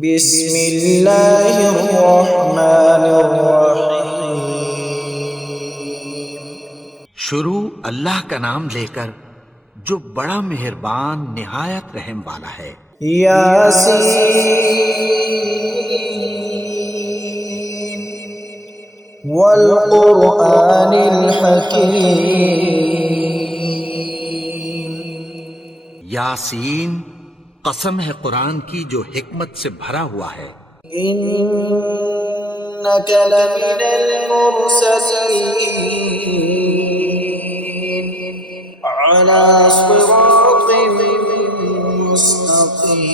بسم اللہ الرحمن الرحیم۔ شروع اللہ کا نام لے کر جو بڑا مہربان نہایت رحم والا ہے۔ یاسین والقرآن الحکیم۔ یاسین، قسم ہے قرآن کی جو حکمت سے بھرا ہوا ہے۔ انک لمن المرسلین علی صراط مستقیم۔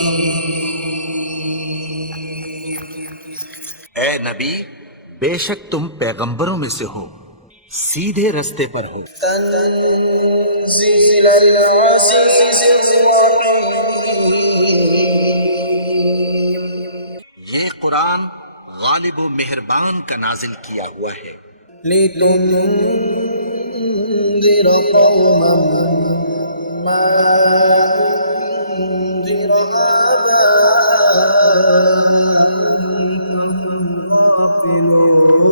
اے نبی، بے شک تم پیغمبروں میں سے ہو، سیدھے رستے پر ہو۔ تنزیل العزیز الرحیم۔ یہ قرآن غالب و مہربان کا نازل کیا ہوا ہے۔ لتنذر قوما ما انذر آباؤهم غافلون۔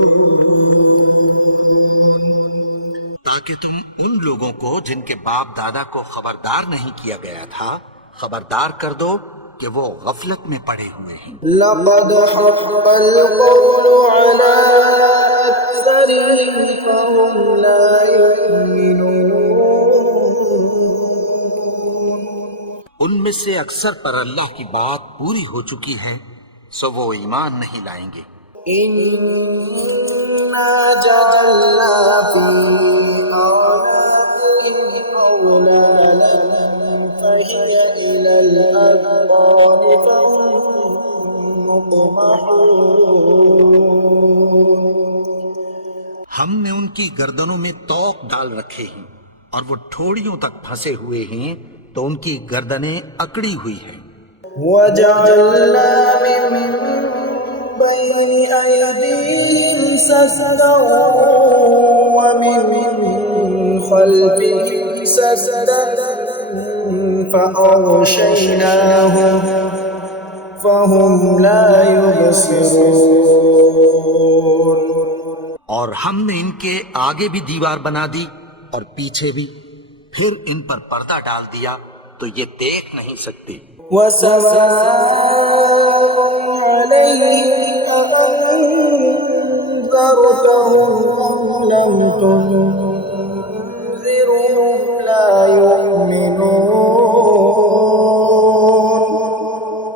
تاکہ تم ان لوگوں کو جن کے باپ دادا کو خبردار نہیں کیا گیا تھا خبردار کر دو کہ وہ غفلت میں پڑے ہوئے ہیں۔ لقد حق القول على أكثرهم فهم لا يؤمنون۔ ان میں سے اکثر پر اللہ کی بات پوری ہو چکی ہے، سو وہ ایمان نہیں لائیں گے۔ إنا جعلنا في أعناقهم أغلالا فهي إلى الأذقان فهم مقمحون۔ ہم نے ان کی گردنوں میں طوق ڈال رکھے ہیں اور وہ ٹھوڑیوں تک پھنسے ہوئے ہیں، تو ان کی گردنیں اکڑی ہوئی ہیں۔ وجعلنا من بين أيديهم سدا ومن خلفهم سدا فأغشيناهم فهم لا يبصرون۔ اور ہم نے ان کے آگے بھی دیوار بنا دی اور پیچھے بھی، پھر ان پر پردہ ڈال دیا تو یہ دیکھ نہیں سکتے۔ وسواء عليهم أأنذرتهم أم لم تنذرهم لا يؤمنون۔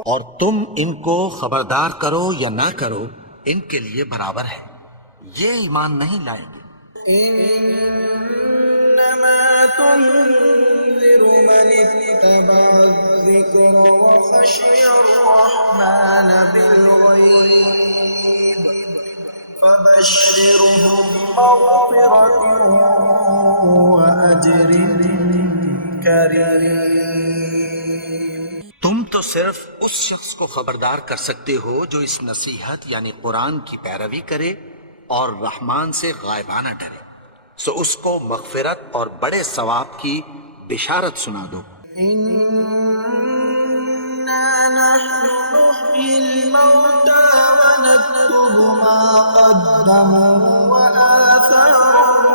اور تم ان کو خبردار کرو یا نہ کرو، ان کے لیے برابر ہے، یہ ایمان نہیں لائیں گے۔ إنما تنذر من اتبع الذكر وخشي الرحمن بالغيب فبشرهم مغفرة وأجر كريم۔ تم تو صرف اس شخص کو خبردار کر سکتے ہو جو اس نصیحت یعنی قرآن کی پیروی کرے اور رحمان سے غائبانہ ڈرے، سو اس کو مغفرت اور بڑے ثواب کی بشارت سنا دو۔ إنا نحن نحيي الموتى ونكتب ما قدموا وآثارهم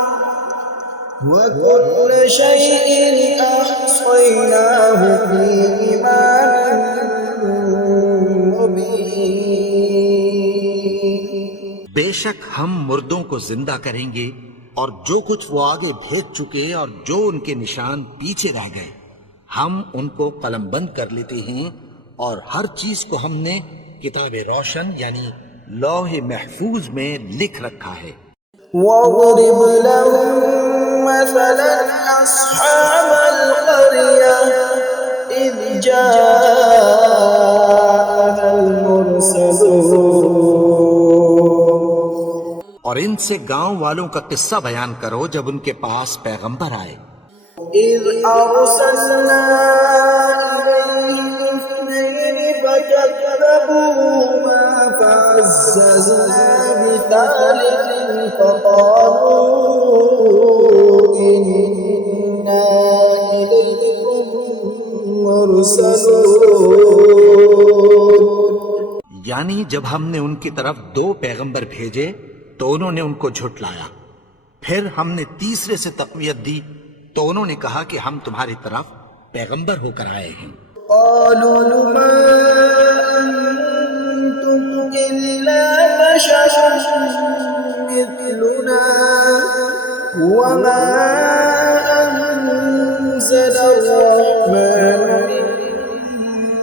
وكل شيء أحصيناه في إمام مبين۔ بے شک ہم مردوں کو زندہ کریں گے، اور جو کچھ وہ آگے بھیج چکے اور جو ان کے نشان پیچھے رہ گئے ہم ان کو قلم بند کر لیتے ہیں، اور ہر چیز کو ہم نے کتاب روشن یعنی لوح محفوظ میں لکھ رکھا ہے۔ واضرب لهم مثلا أصحاب القرية إذ جاءها المرسلون۔ اور ان سے گاؤں والوں کا قصہ بیان کرو جب ان کے پاس پیغمبر آئے۔ إذ أرسلنا إليهم اثنين فكذبوهما فعززنا بثالث فقالوا إنا إليكم مرسلون۔ یعنی جب ہم نے ان کی طرف 2 پیغمبر بھیجے تو انہوں نے ان کو جھٹلایا، پھر ہم نے تیسرے سے تقویت دی تو انہوں نے کہا کہ ہم تمہاری طرف پیغمبر ہو کر آئے ہیں۔ قالوا ما أنتم إلا بشر مثلنا وما أنزل الرحمن من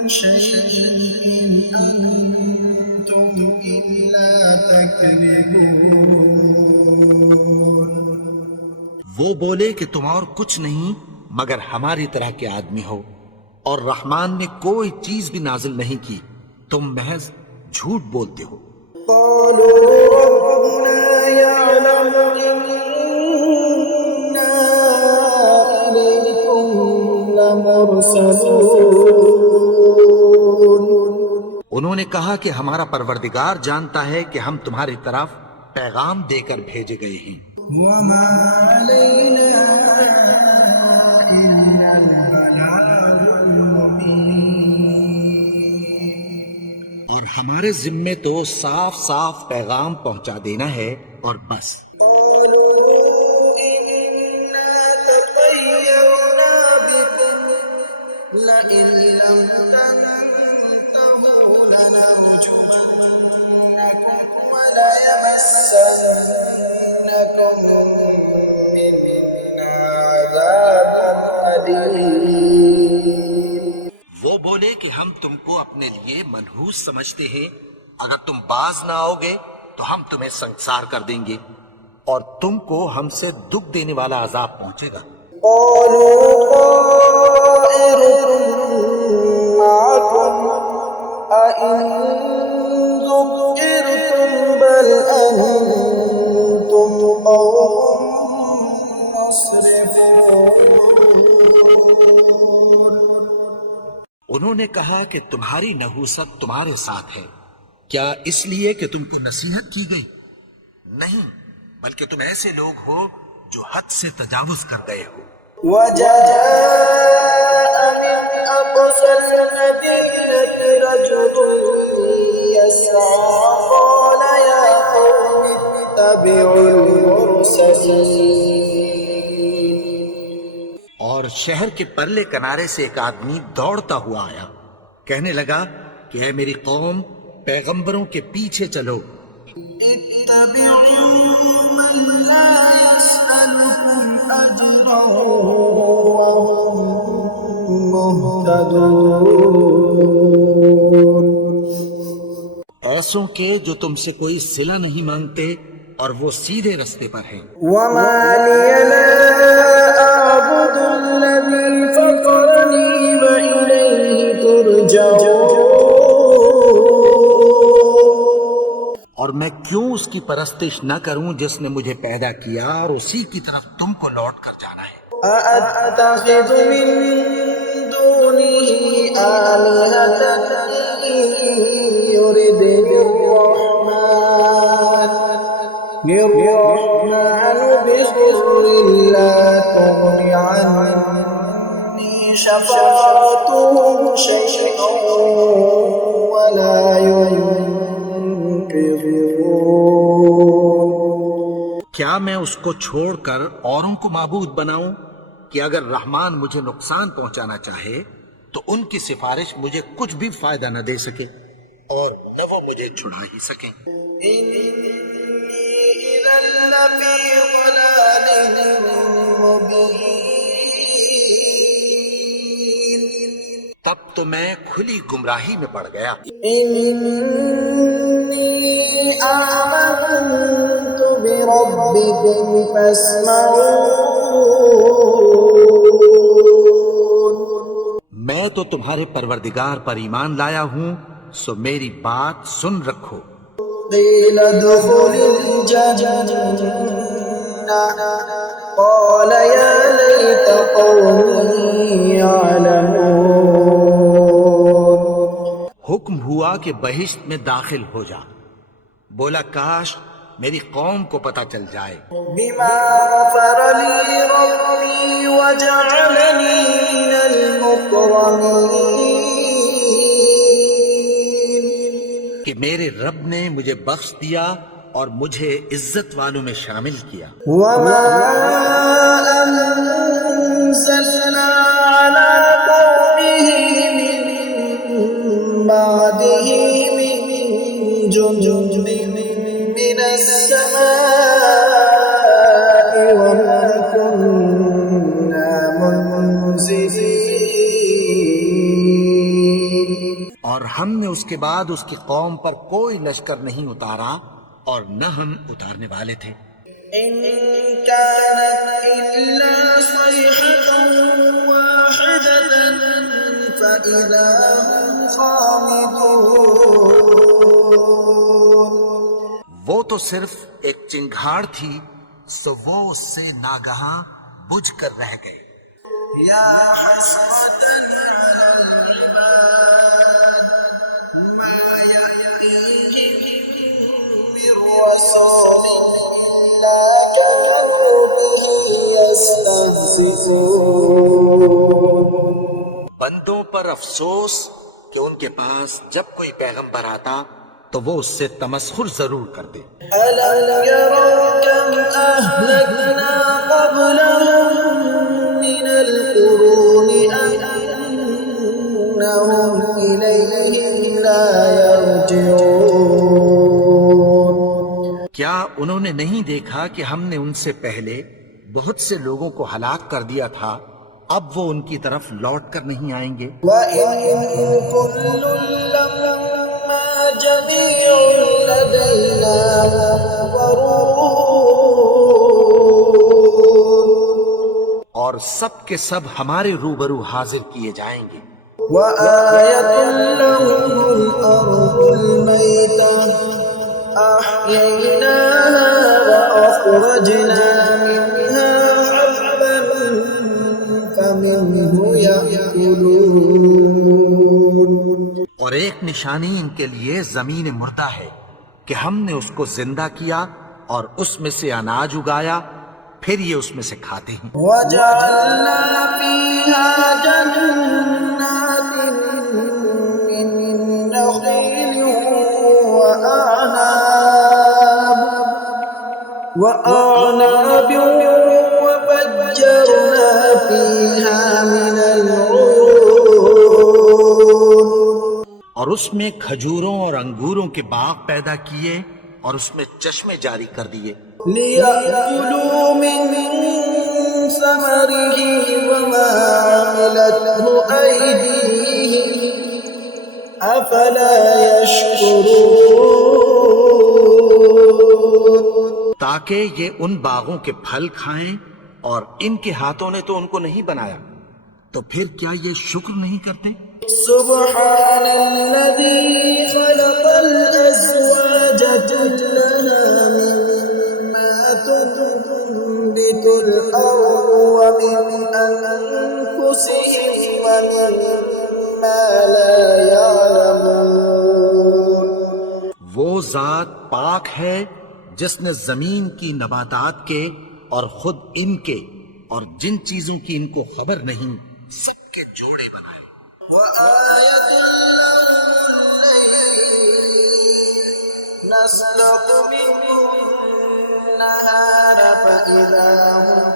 شيء إن أنتم إلا تكذبون۔ وہ بولے کہ تم اور کچھ نہیں مگر ہماری طرح کے آدمی ہو، اور رحمان نے کوئی چیز بھی نازل نہیں کی، تم محض جھوٹ بولتے ہو۔ قالوا ربنا يعلم إنا إليكم لمرسلون۔ انہوں نے کہا کہ ہمارا پروردگار جانتا ہے کہ ہم تمہاری طرف پیغام دے کر بھیجے گئے ہیں۔ وما علينا إلا البلاغ المبين۔ اور ہمارے ذمے تو صاف صاف پیغام پہنچا دینا ہے اور بس۔ قالوا إنا تطيرنا بكم لئن لم تنتهوا لنرجمنكم وليمسنكم منا عذاب أليم۔ وہ بولے کہ ہم تم کو اپنے لیے منحوس سمجھتے ہیں، اگر تم باز نہ آؤ گے تو ہم تمہیں سنسار کر دیں گے اور تم کو ہم سے دکھ دینے والا عذاب پہنچے گا۔ قالوا طائركم معكم أئن ذكرتم بل أنتم قوم مسرفون۔ انہوں نے کہا کہ تمہاری نحوست تمہارے ساتھ ہے، کیا اس لیے کہ تم کو نصیحت کی گئی؟ نہیں، بلکہ تم ایسے لوگ ہو جو حد سے تجاوز کر گئے ہو۔ وجاء من أقصى المدينة رجل يسعى قال يا قوم اتبعوا المرسلين۔ اور شہر کے پرلے کنارے سے ایک آدمی دوڑتا ہوا آیا، کہنے لگا کہ اے میری قوم، پیغمبروں کے پیچھے چلو۔ اتبعوا من لا يسألكم أجرا وهم مهتدون۔ ایسوں کے جو تم سے کوئی صلہ نہیں مانگتے اور وہ سیدھے رستے پر ہیں۔ وما لي لا أعبد الذي فطرني وإليه ترجعون۔ اور میں کیوں اس کی پرستش نہ کروں جس نے مجھے پیدا کیا اور اسی کی طرف تم کو لوٹ کر جانا ہے۔ أأتخذ من دونه آلهة إن يردني الرحمن بضر لا تغن عني شفاعتهم شيئا ولا ينقذون۔ کیا میں اس کو چھوڑ کر اوروں کو معبود بناؤں کہ اگر رحمان مجھے نقصان پہنچانا چاہے تو ان کی سفارش مجھے کچھ بھی فائدہ نہ دے سکے اور نہ وہ مجھے چھڑا ہی سکیں۔ إني إذا لفي ضلال مبين۔ تب تو میں کھلی گمراہی میں پڑ گیا۔ إني آمنت بربكم فاسمعون۔ میں تو تمہارے پروردگار پر ایمان لایا ہوں، سو میری بات سن رکھو۔ قيل ادخل الجنة قال يا ليت قومي يعلمون۔ حکم ہوا کہ بہشت میں داخل ہو جا، بولا کاش میری قوم کو پتہ چل جائے۔ بما غفر لي ربي وجعلني من المكرمين۔ کہ میرے رب نے مجھے بخش دیا اور مجھے عزت والوں میں شامل کیا. وما أنزلنا على قومه من بعده من جند من السماء وما كنا منزلين. اور ہم نے اس کے بعد اس کی قوم پر کوئی لشکر نہیں اتارا اور نہ ہم اتارنے والے تھے. إن كانت إلا صيحة واحدة فإذا هم خامدون. وہ تو صرف ایک چنگھاڑ تھی سو وہ اس سے ناگہاں بجھ کر رہ گئے. يا حسرة على العباد ما يأتيهم من رسول إلا كانوا به يستهزئون. بندوں پر افسوس کہ ان کے پاس جب کوئی پیغمبر آتا تو وہ اس سے تمسخر ضرور کرتے. ألم يروا كم أهلكنا قبلهم من القرون أنهم إليهم لا يرجعون. کیا انہوں نے نہیں دیکھا کہ ہم نے ان سے پہلے بہت سے لوگوں کو ہلاک کر دیا تھا، اب وہ ان کی طرف لوٹ کر نہیں آئیں گے؟ وَإِن كُلٌّ لَّمَّا جَمِيعٌ لَّدَيْنَا مُحْضَرُونَ. اور سب کے سب ہمارے روبرو حاضر کیے جائیں گے. وَآيَةٌ لَّهُمُ الْأَرْضُ الْمَيْتَةُ أَحْيَيْنَاهَا وَأَخْرَجْنَا مِنْهَا حَبًّا فَمِنْهُ يَأْكُلُونَ. اور ایک نشانی ان کے لیے زمین مردہ ہے کہ ہم نے اس کو زندہ کیا اور اس میں سے اناج اگایا، پھر یہ اس میں سے کھاتے ہیں. وَجَعَلْنَا فِيهَا جَنَّاتٍ مِّن نَّخِيلٍ وَأَعْنَابٍ وَفَجَّرْنَا فِيهَا مِنَ الْعُيُونِ. اور اس میں کھجوروں اور انگوروں کے باغ پیدا کیے اور اس میں چشمے جاری کر دیے. لِيَأْكُلُوا مِن ثَمَرِهِ وَمَا عَمِلَتْهُ أَيْدِيهِمْ أَفَلَا يَشْكُرُونَ. تاکہ یہ ان باغوں کے پھل کھائیں اور ان کے ہاتھوں نے تو ان کو نہیں بنایا، تو پھر کیا یہ شکر نہیں کرتے؟ سبحان الذي خلق الأزواج كلها مما تنبت الأرض ومن أنفسهم ومما لا يعلمون. وہ ذات پاک ہے جس نے زمین کی نباتات کے اور خود ان کے اور جن چیزوں کی ان کو خبر نہیں سب کے جوڑے بنائے. وآية لهم الليل نسلك منه النهار فإذا هم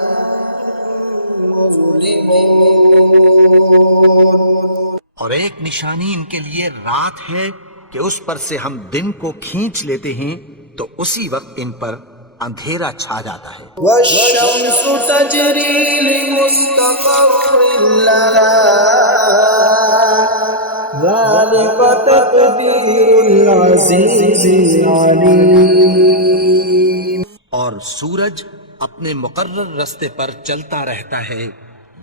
مظلمون. اور ایک نشانی ان کے لیے رات ہے کہ اس پر سے ہم دن کو کھینچ لیتے ہیں تو اسی وقت ان پر اندھیرا چھا جاتا ہے. والشمس تجري لمستقر لها ذلك تقدير العزيز العليم. اور سورج اپنے مقرر رستے پر چلتا رہتا ہے،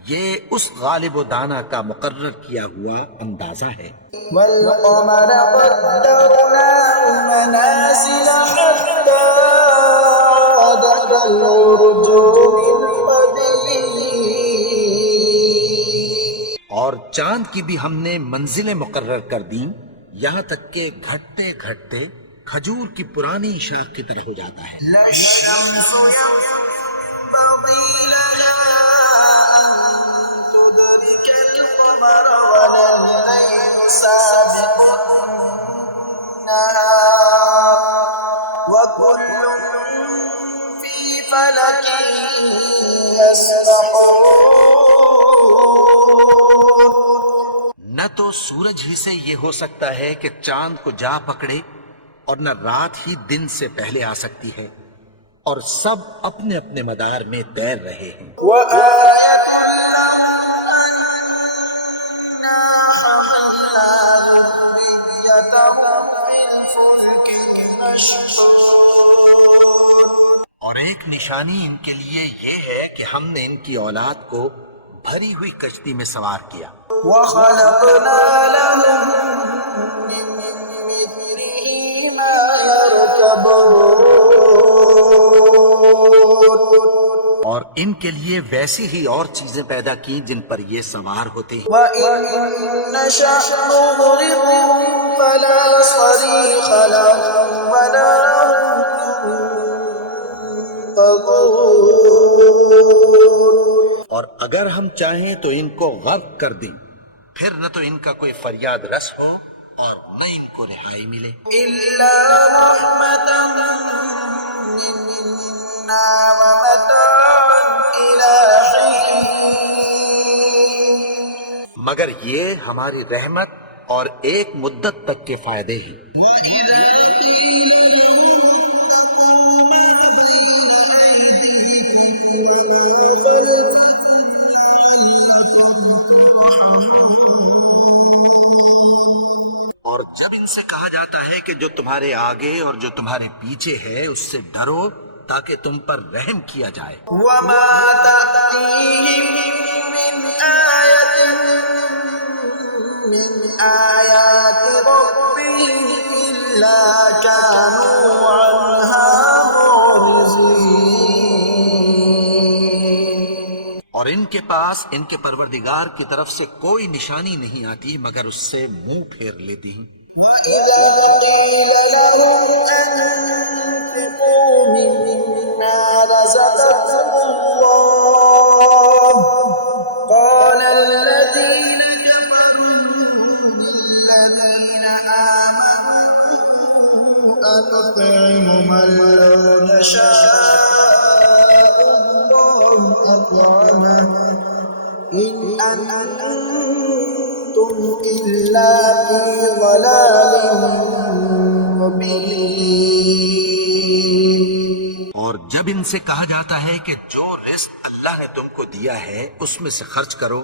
یہ اس غالب و دانا کا مقرر کیا ہوا اندازہ ہے. والقمر قدرناه منازل حتى عاد كالعرجون القديم. اور چاند کی بھی ہم نے منزلیں مقرر کر دیں یہاں تک کہ گھٹتے گھٹتے کھجور کی پرانی شاخ کی طرح ہو جاتا ہے. لا الشمس ينبغي لها أن تدرك القمر ولا الليل سابق النهار وكل في فلك يسبحون. نہ تو سورج ہی سے یہ ہو سکتا ہے کہ چاند کو جا پکڑے اور نہ رات ہی دن سے پہلے آ سکتی ہے، اور سب اپنے اپنے مدار میں تیر رہے ہیں. وآية لهم أنا حملنا ذريتهم في الفلك المشحون. اور ایک نشانی ان کے لیے یہ ہے کہ ہم نے ان کی اولاد کو بھری ہوئی کشتی میں سوار کیا. وخلقنا لهم من مثله ما يركبون. اور ان کے لیے ویسی ہی اور چیزیں پیدا کی جن پر یہ سوار ہوتے ہیں. وإن نشأ نغرقهم فلا صريخ لهم ولا هم ينقذون. اور اگر ہم چاہیں تو ان کو غرق کر دیں، پھر نہ تو ان کا کوئی فریاد رس ہو اور نہ ان کو رہائی ملے. إلا رحمة منا ومتاعا إلى حين. مگر یہ ہماری رحمت اور ایک مدت تک کے فائدے ہی. وإذا قيل اور جب ان سے کہا جاتا ہے کہ جو تمہارے آگے اور جو تمہارے پیچھے ہے اس سے ڈرو تاکہ تم پر رحم کیا جائے. وما تأتيهم من آية من آيات ربهم إلا كانوا عنها معرضين. اور ان کے پاس ان کے پروردگار کی طرف سے کوئی نشانی نہیں آتی مگر اس سے منہ پھیر لیتی ہیں. وإذا قيل لهم أنفقوا مما رزقكم الله قال الذين كفروا للذين آمنوا أنطعم من لو يشاء الله أطعمه إن أنتم إلا في ضلال مبين. اور جب ان سے کہا جاتا ہے کہ جو رزق اللہ نے تم کو دیا ہے اس میں سے خرچ کرو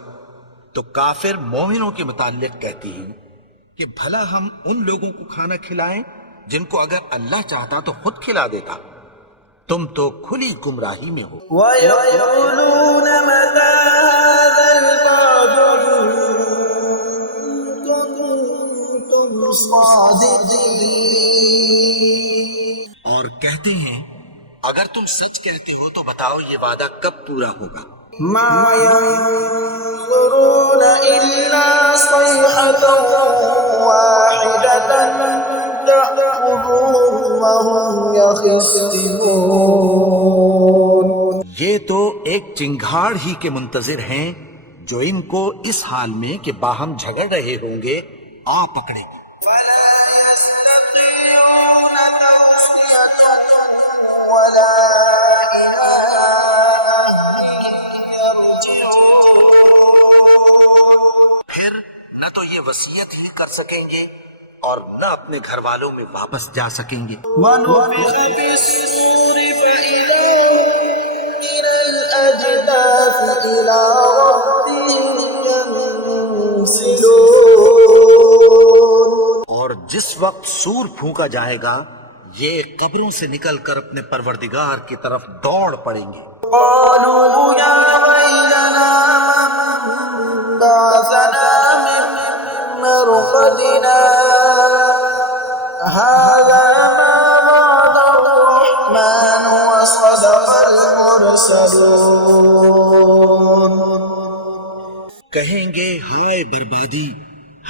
تو کافر مومنوں کے متعلق کہتی ہیں کہ بھلا ہم ان لوگوں کو کھانا کھلائیں جن کو اگر اللہ چاہتا تو خود کھلا دیتا. تم تو کھلی گمراہی میں ہو. ويقولون متى هذا الوعد إن كنتم صادقين. اور کہتے ہیں اگر تم سچ کہتے ہو تو بتاؤ یہ وعدہ کب پورا ہوگا. ما ينظرون إلا صيحة واحدة تأخذهم وهم يخصمون. یہ تو ایک چنگھاڑ ہی کے منتظر ہیں جو ان کو اس حال میں کہ باہم جھگڑ رہے ہوں گے آ پکڑے گی. فلا يستطيعون توصية ولا إلى أهلهم يرجعون. پھر نہ تو یہ وصیت ہی کر سکیں گے اور نہ اپنے گھر والوں میں واپس جا سکیں گے. ونفخ في الصور فإذا هم من الأجداث إلى ربهم ينسلون. اور جس وقت سور پھونکا جائے گا یہ قبروں سے نکل کر اپنے پروردگار کی طرف دوڑ پڑیں گے. قالوا يا ويلنا من بعثنا من مرقدنا هذا ما وعد الرحمن وصدق المرسلون. کہیں گے ہائے بربادی،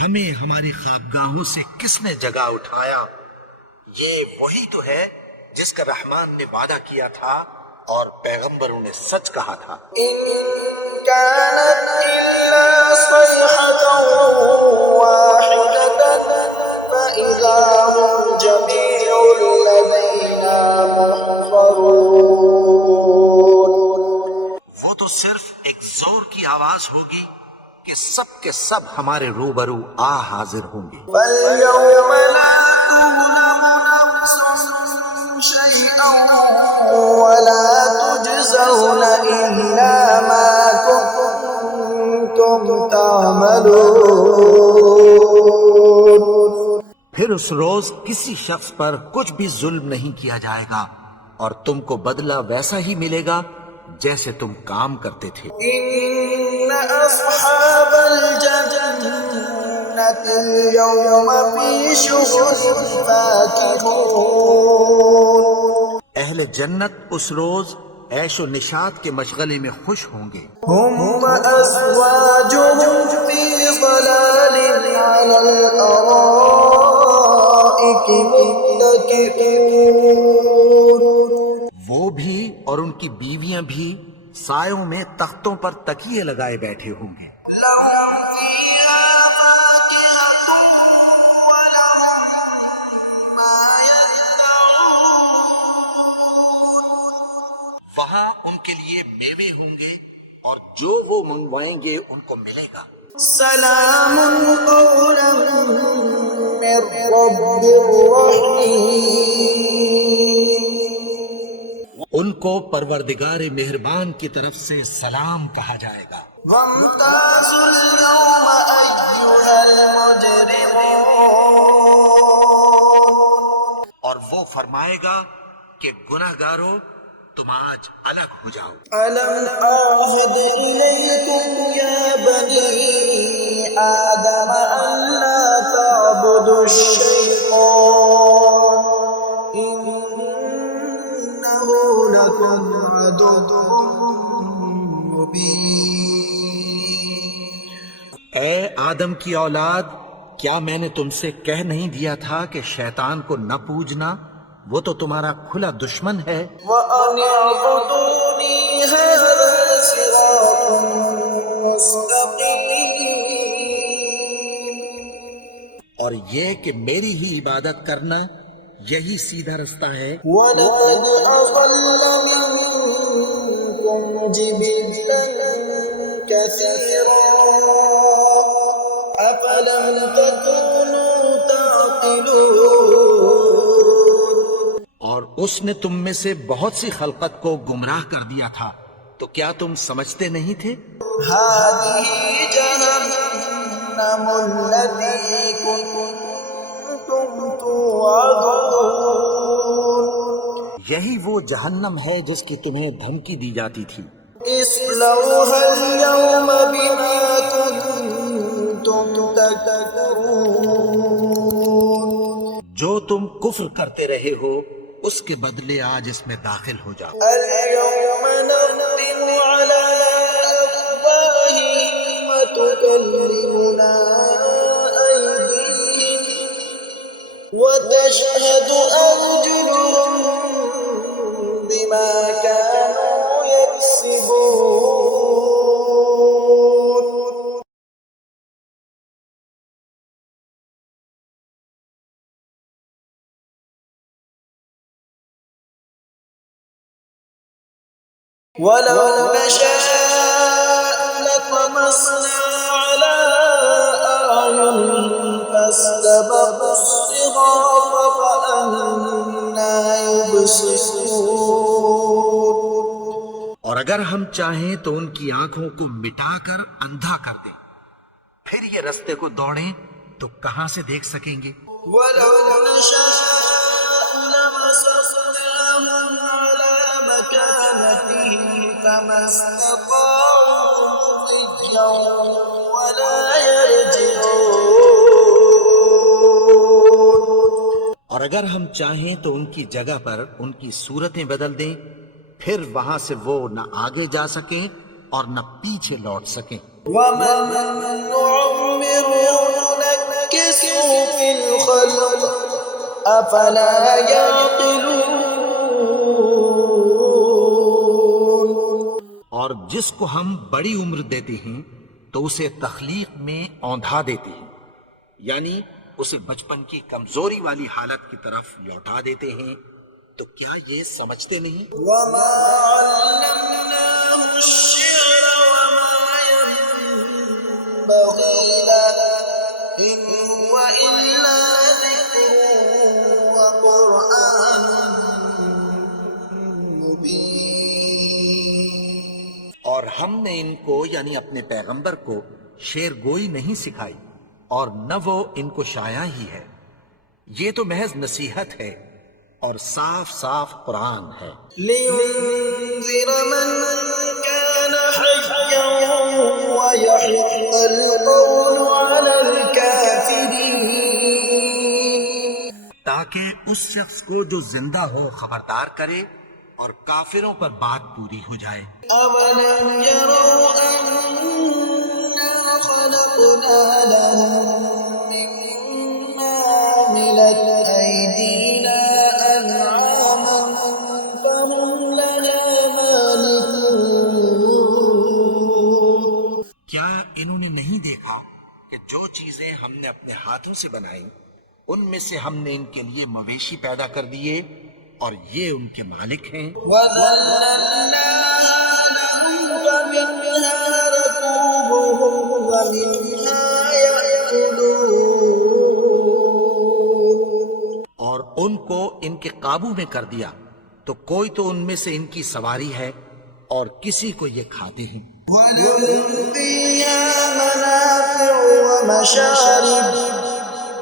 ہمیں ہماری خوابگاہوں سے کس نے جگا اٹھایا. یہ وہی تو ہے جس کا رحمان نے وعدہ کیا تھا اور پیغمبروں نے سچ کہا تھا. إن كانت إلا صيحة واحدة فإذا هم زور کی آواز ہوگی کہ سب کے سب ہمارے روبرو حاضر ہوں گے. فَالْيَوْمَ لَا تُظْلَمُ نَفْسٌ شَيْئًا وَلَا تُجْزَوْنَ إِلَّا مَا كُنتُمْ تَعْمَلُونَ. پھر اس روز کسی شخص پر کچھ بھی ظلم نہیں کیا جائے گا اور تم کو بدلہ ویسا ہی ملے گا جیسے تم کام کرتے تھے. إِنَّ أَصْحَابَ الْجَنَّةِ الْيَوْمَ فِي شُغُلٍ فَاكِهُونَ. اہل جنت اس روز عیش و نشاط کے مشغلے میں خوش ہوں گے. هُمْ وَأَزْوَاجُهُمْ فِي ظَلَالٍ عَلَى الْأَرَائِكِ مُتَّكِئُونَ. وہ بھی اور ان کی بیویاں بھی سایوں میں تختوں پر تکیے لگائے بیٹھے ہوں گے. لَهُمْ فِيهَا فَاكِهَةٌ وَلَهُمْ مَا يَدَّعُونَ. وہاں ان کے لیے میوے ہوں گے اور جو وہ منگوائیں گے ان کو ملے گا. سلام قولا من رب رحیم. ان کو پروردگار مہربان کی طرف سے سلام کہا جائے گا. وامتازوا اليوم أيها المجرمون. اور وہ فرمائے گا کہ گناہگارو تم آج الگ ہو جاؤ. ألم أعهد إليكم يا بني آدم أن لا تعبدوا الشيطان إنه لكم عدو مبين. اے آدم کی اولاد، کیا میں نے تم سے کہہ نہیں دیا تھا کہ شیطان کو نہ پوجنا، وہ تو تمہارا کھلا دشمن ہے. وَأَنِ اعْبُدُونِي هَذَا صِرَاطٌ مُسْتَقِيمٌ. اور یہ کہ میری ہی عبادت کرنا یہی سیدھا رستہ ہے. وَلَقَدْ أَضَلَّ مِنكُمْ جِبِلًّا كَثِيرًا أَفَلَمْ تَكُونُوا تَعْقِلُونَ. اور اس نے تم میں سے بہت سی خلقت کو گمراہ کر دیا تھا، تو کیا تم سمجھتے نہیں تھے؟ هَذِهِ جَهَنَّمُ الَّتِي كُنتُمْ تُوعَدُونَ. یہی وہ جہنم ہے جس کی تمہیں دھمکی دی جاتی تھی. اصلوها اليوم بما كنتم تكفرون. جو تم کفر کرتے رہے ہو اس کے بدلے آج اس میں داخل ہو جاؤ. اليوم نختم على أفواههم وتكلمنا أيديهم وتشهد أرجلهم بما كانوا يكسبون. ولو نشاء لطمسنا على أعينهم فاستبقوا الصراط فأنى يبصرون. اور اگر ہم چاہیں تو ان کی آنکھوں کو مٹا کر اندھا کر دیں، پھر یہ رستے کو دوڑیں تو کہاں سے دیکھ سکیں گے. ولو نشاء لمسخناهم على مكانتهم فما استطاعوا مضيا ولا يرجعون. اور اگر ہم چاہیں تو ان کی جگہ پر ان کی صورتیں بدل دیں، پھر وہاں سے وہ نہ آگے جا سکیں اور نہ پیچھے لوٹ سکیں. ومن نعمره ننكسه في الخلق أفلا يعقلون. اور جس کو ہم بڑی عمر دیتے ہیں تو اسے تخلیق میں اوندھا دیتے ہیں، یعنی اسے بچپن کی کمزوری والی حالت کی طرف لوٹا دیتے ہیں، تو کیا یہ سمجھتے نہیں؟ وما علمناه الشعر وما بخيلا إن هو إلا ذكر وقرآن مبين. اور ہم نے ان کو یعنی اپنے پیغمبر کو شعر گوئی نہیں سکھائی اور نہ وہ ان کو شایع ہی ہے. یہ تو محض نصیحت ہے اور صاف صاف قرآن ہے. لينذر من كان حيا ويحق القول على الكافرين. تاکہ اس شخص کو جو زندہ ہو خبردار کرے اور کافروں پر بات پوری ہو جائے. أولم يروا أنا خلقنا لهم مما عملت أيدينا أنعاما فهم لها مالكون. کیا انہوں نے نہیں دیکھا کہ جو چیزیں ہم نے اپنے ہاتھوں سے بنائی ان میں سے ہم نے ان کے لیے مویشی پیدا کر دیے اور یہ ان کے مالک ہیں. وَذَلَّلْنَاهَا لَهُمْ فَمِنْهَا رَكُوبُهُمْ وَمِنْهَا يَأْكُلُونَ. اور ان کو ان کے قابو میں کر دیا تو کوئی تو ان میں سے ان کی سواری ہے اور کسی کو یہ کھاتے ہیں. وَلَهُمْ فِيهَا مَنَافِعُ وَمَشَارِبُ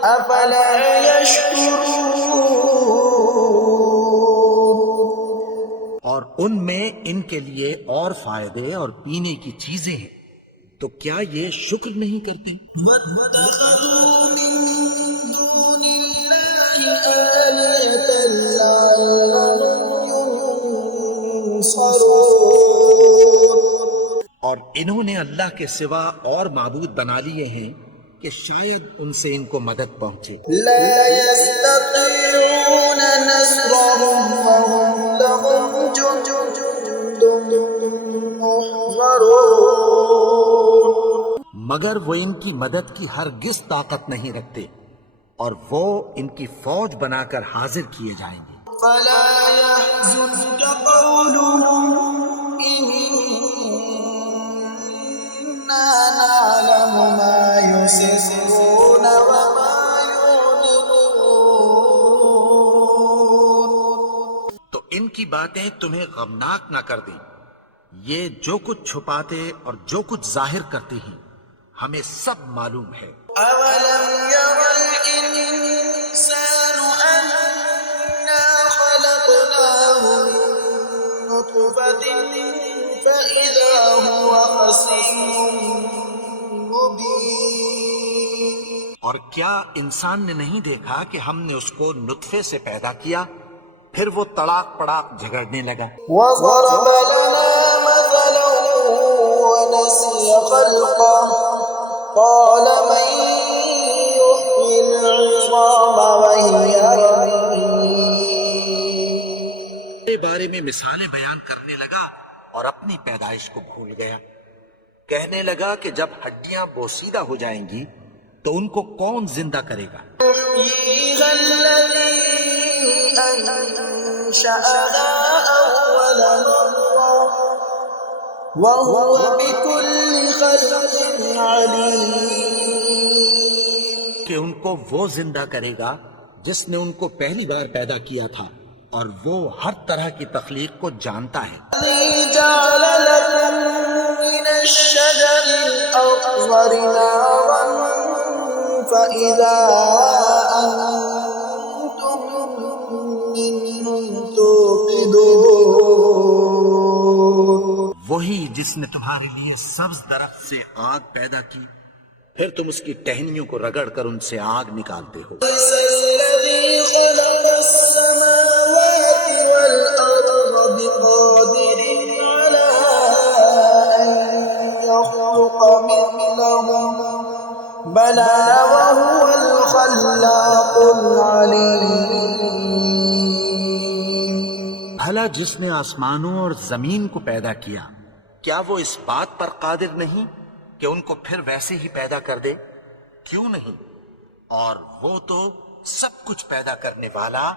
أَفَلَا يَشْكُرُونَ. اور ان میں ان کے لیے اور فائدے اور پینے کی چیزیں ہیں تو کیا یہ شکر نہیں کرتے؟ وَاتَّخَذُوا مِن دُونِ اللَّهِ آلِهَةً لَّعَلَّهُمْ يُنصَرُونَ. اور انہوں نے اللہ کے سوا اور معبود بنا لیے ہیں کہ شاید ان سے ان کو مدد پہنچے. لَا يَسْتَطِيعُونَ نَصْرَهُمْ وَهُمْ لَهُمْ جُندٌ مُّحْضَرُونَ. مگر وہ ان کی مدد کی ہرگز طاقت نہیں رکھتے اور وہ ان کی فوج بنا کر حاضر کیے جائیں گے. فَلَا يَحْزُنكَ قَوْلُهُمْ إِنَّا نَعْلَمُ مَا يُسِرُّونَ وَمَا يُعْلِنُونَ. تو ان کی باتیں تمہیں غمناک نہ کر دیں. یہ جو کچھ چھپاتے اور جو کچھ ظاہر کرتے ہیں ہمیں سب معلوم ہے. أَوَلَمْ يَرَ الْإِنسَانُ أَنَّا خَلَقْنَاهُ مِن نُّطْفَةٍ فَإِذَا هُوَ خَصِيمٌ مُّبِينٌ. اور کیا انسان نے نہیں دیکھا کہ ہم نے اس کو نطفے سے پیدا کیا پھر وہ تڑاک پڑاک جھگڑنے لگا. وَضَرَبَ لَنَا مَثَلًا وَنَسِيَ خَلْقَهُ قَالَ مَن يُحْيِي الْعِظَامَ وَهِيَ رَمِيمٌ. کے بارے میں مثالیں بیان کرنے لگا اور اپنی پیدائش کو بھول گیا. کہنے لگا کہ جب ہڈیاں بوسیدہ ہو جائیں گی تو ان کو کون زندہ کرے گا؟ يُحْيِيهَا الَّذِي أَنشَأَهَا أَوَّلَ مَرَّةٍ وَهُوَ بِكُلِّ خَلْقٍ عَلِيمٌ. کہ ان کو وہ زندہ کرے گا جس نے ان کو پہلی بار پیدا کیا تھا اور وہ ہر طرح کی تخلیق کو جانتا ہے. الَّذِي جَعَلَ لَكُم مِّنَ الشَّجَرِ الْأَخْضَرِ نَارًا فَإِذَا أَنتُم مِّنْهُ تُوقِدُونَ. وہی جس نے تمہارے لیے سبز درخت سے آگ پیدا کی پھر تم اس کی ٹہنیوں کو رگڑ کر ان سے آگ نکالتے ہو. الَّذِي خَلَقَ السَّمَاوَاتِ وَالْأَرْضَ بِقَادِرٍ عَلَىٰ أَن يَخْلُقَ مِثْلَهُم بَلَىٰ وَهُوَ الْخَلَّاقُ الْعَلِيمُ. بھلا جس نے آسمانوں اور زمین کو پیدا کیا کیا وہ اس بات پر قادر نہیں کہ ان کو پھر ویسے ہی پیدا کر دے؟ کیوں نہیں؟ اور وہ تو سب کچھ پیدا کرنے والا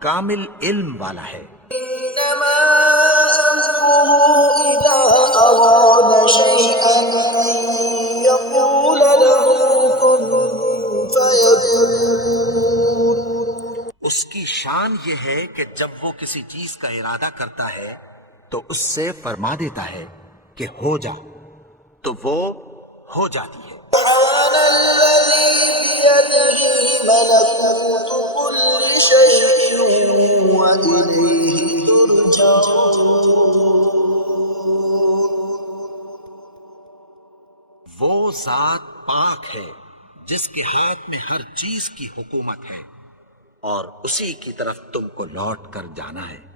کامل علم والا ہے. إِنَّمَا أَمْرُهُ إِذَا أَرَادَ شَيْئًا أَن يَقُولَ اس کی شان یہ ہے کہ جب وہ کسی چیز کا ارادہ کرتا ہے تو اس سے فرما دیتا ہے کہ ہو جا، تو وہ ہو جاتی ہے۔ سبحان الذي بيده ملكوت كل شيء وإليه ترجعون۔ وہ ذات پاک ہے جس کے ہاتھ میں ہر چیز کی حکومت ہے اور اسی کی طرف تم کو لوٹ کر جانا ہے۔